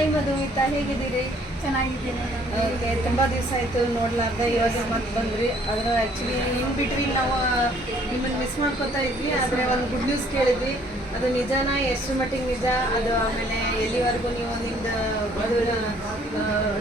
Hi Madhumita, ಹೇಗಿದ್ದೀರಿ? ಚೆನ್ನಾಗಿದ್ದೀನಿ. Okay, ತುಂಬ ದಿವಸ ಆಯಿತು ನೋಡ್ಲಾರ್ದೆ, ಇವಾಗ ಮತ್ತೆ ಬಂದ್ರಿ. ಅದರ ಆ್ಯಕ್ಚುಲಿ ಇನ್ ಬಿಟ್ವೀನ್ ನಾವು ನಿಮ್ಮನ್ನು ಮಿಸ್ ಮಾಡ್ಕೊತಾ ಇದ್ವಿ. ಆದರೆ ಒಂದು ಗುಡ್ ನ್ಯೂಸ್ ಕೇಳಿದ್ವಿ. ಅದು ನಿಜನಾ, ಎಷ್ಟು ಮಟ್ಟಿಗೆ ನಿಜ ಅದು, ಆಮೇಲೆ ಎಲ್ಲಿವರೆಗೂ ನೀವು ನಿಮ್ದು ಅದರ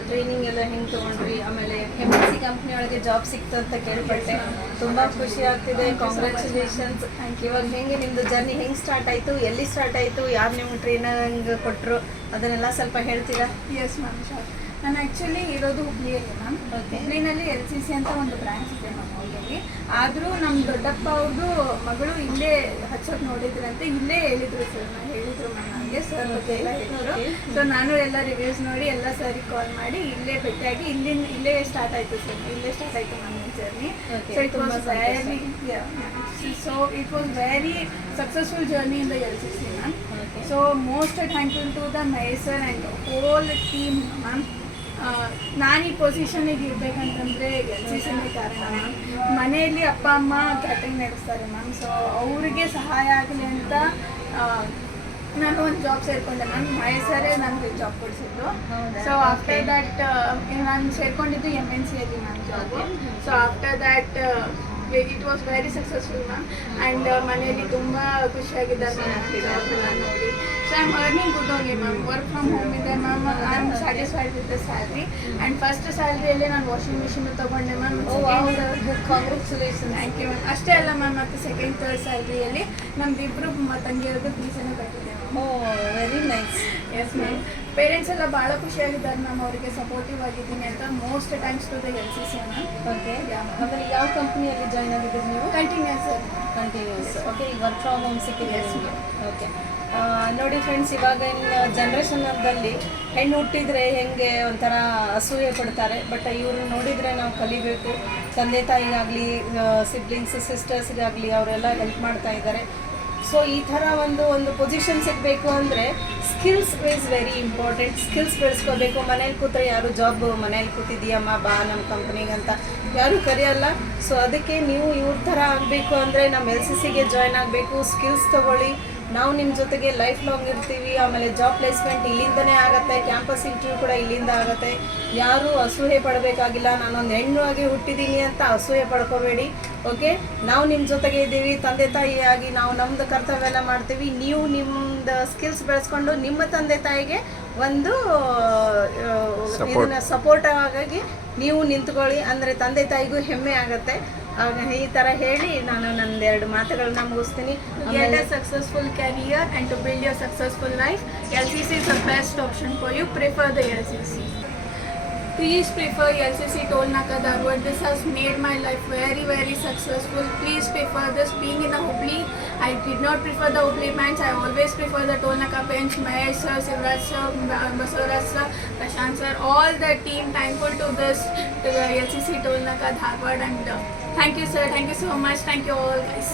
ಟ್ರೈನಿಂಗ್ ಎಲ್ಲ ಹೆಂಗೆ ತೊಗೊಂಡ್ರಿ, ಆಮೇಲೆ MNC ಕಂಪ್ನಿ ಒಳಗೆ ಜಾಬ್ ಸಿಕ್ತು ಅಂತ ಕೇಳ್ಪಟ್ಟೆ. ತುಂಬ ಖುಷಿ ಆಗ್ತಿದೆ, ಕಾಂಗ್ರ್ಯಾಚುಲೇಷನ್ಸ್. ಇವಾಗ ಹೆಂಗೆ ನಿಮ್ಮದು ಜರ್ನಿ ಹೆಂಗೆ ಸ್ಟಾರ್ಟ್ ಆಯಿತು, ಎಲ್ಲಿ ಸ್ಟಾರ್ಟ್ ಆಯಿತು, ಯಾರು ನಿಮ್ಗೆ ಟ್ರೈನಿಂಗ್ ಕೊಟ್ಟರು, ಅದನ್ನೆಲ್ಲ ಸ್ವಲ್ಪ ಹೇಳ್ತೀರಾ? Yes ma'am, sure. ನಾನು ಆ್ಯಕ್ಚುಲಿ ಇರೋದು ಹುಬ್ಳಿಯಲ್ಲಿ ಮ್ಯಾಮ್. ಹುಬ್ಳಿನಲ್ಲಿ LCC ಅಂತ ಒಂದು ಬ್ರಾಂಚ್ ಇದೆ ಮ್ಯಾಮ್ ಹುಬ್ಳಿಯಲ್ಲಿ. ಆದರೂ ನಮ್ಮ ದೊಡ್ಡಪ್ಪ ಅವ್ರದ್ದು ಮಗಳು ಇಲ್ಲೇ ಹಚ್ಚೋಕೆ ನೋಡಿದ್ರಂತೆ, ಇಲ್ಲೇ ಹೇಳಿದರು ಸರ್. ಹೇಳಿದರು ಮ್ಯಾಮ್ ನನಗೆ, ಸರ್ ಬಗ್ಗೆ ಎಲ್ಲ ಹೇಳಿದರು. ಸೊ ನಾನು ಎಲ್ಲ ರಿವ್ಯೂಸ್ ನೋಡಿ ಎಲ್ಲ ಸರಿಗೆ ಕಾಲ್ ಮಾಡಿ ಇಲ್ಲೇ ಭೇಟಿಯಾಗಿ ಇಲ್ಲೇ ಸ್ಟಾರ್ಟ್ ಆಯಿತು ಸರ್. ಇಲ್ಲೇ ಸ್ಟಾರ್ಟ್ ಆಯಿತು ನನ್ನ journey. So it was very successful journey in the LCC, ma'am. So most thankful to the Mayor sir and whole team, ma'am. ನಾನು ಈ ಪೊಸಿಷನಿಗೆ ಇರಬೇಕಂತಂದರೆ LCCನೇ ಕಾರಣ ಮ್ಯಾಮ್. ಮನೆಯಲ್ಲಿ ಅಪ್ಪ ಅಮ್ಮ ಕ್ಯಾಟ್ರಿಂಗ್ ನಡೆಸ್ತಾರೆ ಮ್ಯಾಮ್. ಸೊ ಅವರಿಗೆ ಸಹಾಯ ಆಗಲಿ ಅಂತ ನಾನು ಒಂದು ಜಾಬ್ ಸೇರಿಕೊಂಡೆ ಮ್ಯಾಮ್. Mayor ಸರೇ ನನಗೆ ಜಾಬ್ ಕೊಡಿಸಿದ್ದು. ಸೊ ಆಫ್ಟರ್ ದ್ಯಾಟ್ ನಾನು ಸೇರಿಕೊಂಡಿದ್ದು MNCಯಲ್ಲಿ ma'am job. So after that it was very successful ma'am. And ಮನೆಯಲ್ಲಿ ತುಂಬ ಖುಷಿಯಾಗಿದ್ದಾರೆ ಮ್ಯಾಮ್ ಜಾಬ್ನ ನೋಡಿ. So I am earning good only ma'am. Work from home ಇದೆ ma'am. I am satisfied with the salary. And first ಸ್ಯಾಲ್ರಿಯಲ್ಲೇ ನಾನು washing machine ತೊಗೊಂಡೆ ma'am. Congratulation. Thank you ma'am. ಅಷ್ಟೇ ಅಲ್ಲ ಮ್ಯಾಮ್, ಮತ್ತು ಸೆಕೆಂಡ್ ಥರ್ಡ್ ಸ್ಯಾಲ್ರಿಯಲ್ಲಿ ನಮ್ದಿಬ್ಬರು ತಂಗಿಯರದ್ದು ಫೀಸನ್ನು ಕಟ್ಟಿದೆ ma'am. Oh, very nice. Yes ma'am. Parents ಎಲ್ಲ ಭಾಳ ಖುಷಿಯಾಗಿದ್ದಾರೆ ಮ್ಯಾಮ್. ಅವರಿಗೆ ಸಪೋರ್ಟಿವ್ ಆಗಿದ್ದೀನಿ ಅಂತ. Most thanks to the LCC ma'am. Okay, ಆಮೇಲೆ ಯಾವ ಕಂಪ್ನಿಯಲ್ಲಿ ಜಾಯ್ನ್ ಆಗಿದ್ದೀರಿ ನೀವು? Continues sir. ಕಂಟಿನ್ಯೂಸ್. ಓಕೆ, ಈಗ ವರ್ಕ್ ಫ್ರಮ್ ಹೋಮ್ ಸಿಕ್ಕಿದೆ. ಓಕೆ, ನೋಡಿ ಫ್ರೆಂಡ್ಸ್, ಇವಾಗಿನ ಜನ್ರೇಷನ್ನಲ್ಲಿ ಹೆಣ್ಣು ಹುಟ್ಟಿದರೆ ಹೆಂಗೆ ಒಂಥರ ಅಸೂಯೆ ಪಡ್ತಾರೆ. ಬಟ್ ಇವರು ನೋಡಿದರೆ ನಾವು ಕಲಿಬೇಕು. ತಂದೆ ತಾಯಿಗಾಗಲಿ, ಸಿಬ್ಲಿಂಗ್ಸ್ ಸಿಸ್ಟರ್ಸ್ಗಾಗಲಿ ಅವರೆಲ್ಲ ಹೆಲ್ಪ್ ಮಾಡ್ತಾ ಇದ್ದಾರೆ. ಸೊ ಈ ಥರ ಒಂದು ಪೊಸಿಷನ್ ಸಿಗಬೇಕು ಅಂದರೆ skills is very important. Skills ಬೆಳೆಸ್ಕೋಬೇಕು. ಮನೇಲಿ ಕೂತ್ರೆ ಯಾರು ಜಾಬ್, ಮನೇಲಿ ಕೂತಿದ್ದೀಯಮ್ಮ ಬಾ ನಮ್ಮ ಕಂಪ್ನಿಗೆ ಅಂತ ಯಾರೂ ಕರೆಯಲ್ಲ. ಸೊ ಅದಕ್ಕೆ ನೀವು ಇವ್ರ ಥರ ಆಗಬೇಕು ಅಂದರೆ ನಮ್ಮ LCCಗೆ ಜಾಯ್ನ್ ಆಗಬೇಕು. ಸ್ಕಿಲ್ಸ್ ತೊಗೊಳ್ಳಿ. ನಾವು ನಿಮ್ಮ ಜೊತೆಗೆ ಲೈಫ್ ಲಾಂಗ್ ಇರ್ತೀವಿ. ಆಮೇಲೆ ಜಾಬ್ ಪ್ಲೇಸ್ಮೆಂಟ್ ಇಲ್ಲಿಂದನೇ ಆಗುತ್ತೆ. ಕ್ಯಾಂಪಸ್ ಇಂಟರ್ವ್ಯೂ ಕೂಡ ಇಲ್ಲಿಂದ ಆಗುತ್ತೆ. ಯಾರೂ ಅಸೂಯೆ ಪಡಬೇಕಾಗಿಲ್ಲ. ನಾನೊಂದು ಹೆಣ್ಣು ಆಗಿ ಹುಟ್ಟಿದ್ದೀನಿ ಅಂತ ಅಸೂಯೆ ಪಡ್ಕೋಬೇಡಿ. ಓಕೆ, ನಾವು ನಿಮ್ಮ ಜೊತೆಗೆ ಇದ್ದೀವಿ. ತಂದೆ ತಾಯಿಯಾಗಿ ನಾವು ನಮ್ಮದು ಕರ್ತವ್ಯ ಎಲ್ಲ ಮಾಡ್ತೀವಿ. ನೀವು ನಿಮ್ಮದು ಸ್ಕಿಲ್ಸ್ ಬೆಳೆಸ್ಕೊಂಡು ನಿಮ್ಮ ತಂದೆ ತಾಯಿಗೆ ಒಂದು ಇದನ್ನು ಸಪೋರ್ಟ್ ಆಗಿ ನೀವು ನಿಂತ್ಕೊಳ್ಳಿ. ಅಂದರೆ ತಂದೆ ತಾಯಿಗೂ ಹೆಮ್ಮೆ ಆಗುತ್ತೆ. ಈ ಥರ ಹೇಳಿ ನಾನು ನಂದೆರಡು ಮಾತುಗಳನ್ನ ಮುಗಿಸ್ತೀನಿ. Get a successful career and to build your successful life, LCC is the best option for you. Prefer the LCC. Please prefer LCC Toll Naka Dharwad. This has made my life very, very successful. Please prefer this. Being in the Hubli, I did not prefer the Hubli branch. I always prefer the Toll Naka bench. Mahesh sir, Sivraj sir, Basuraj sir, Prashant sir, all the team thankful to this, to the LCC Toll Naka Dharwad. And thank you sir, thank you so much. Thank you all guys.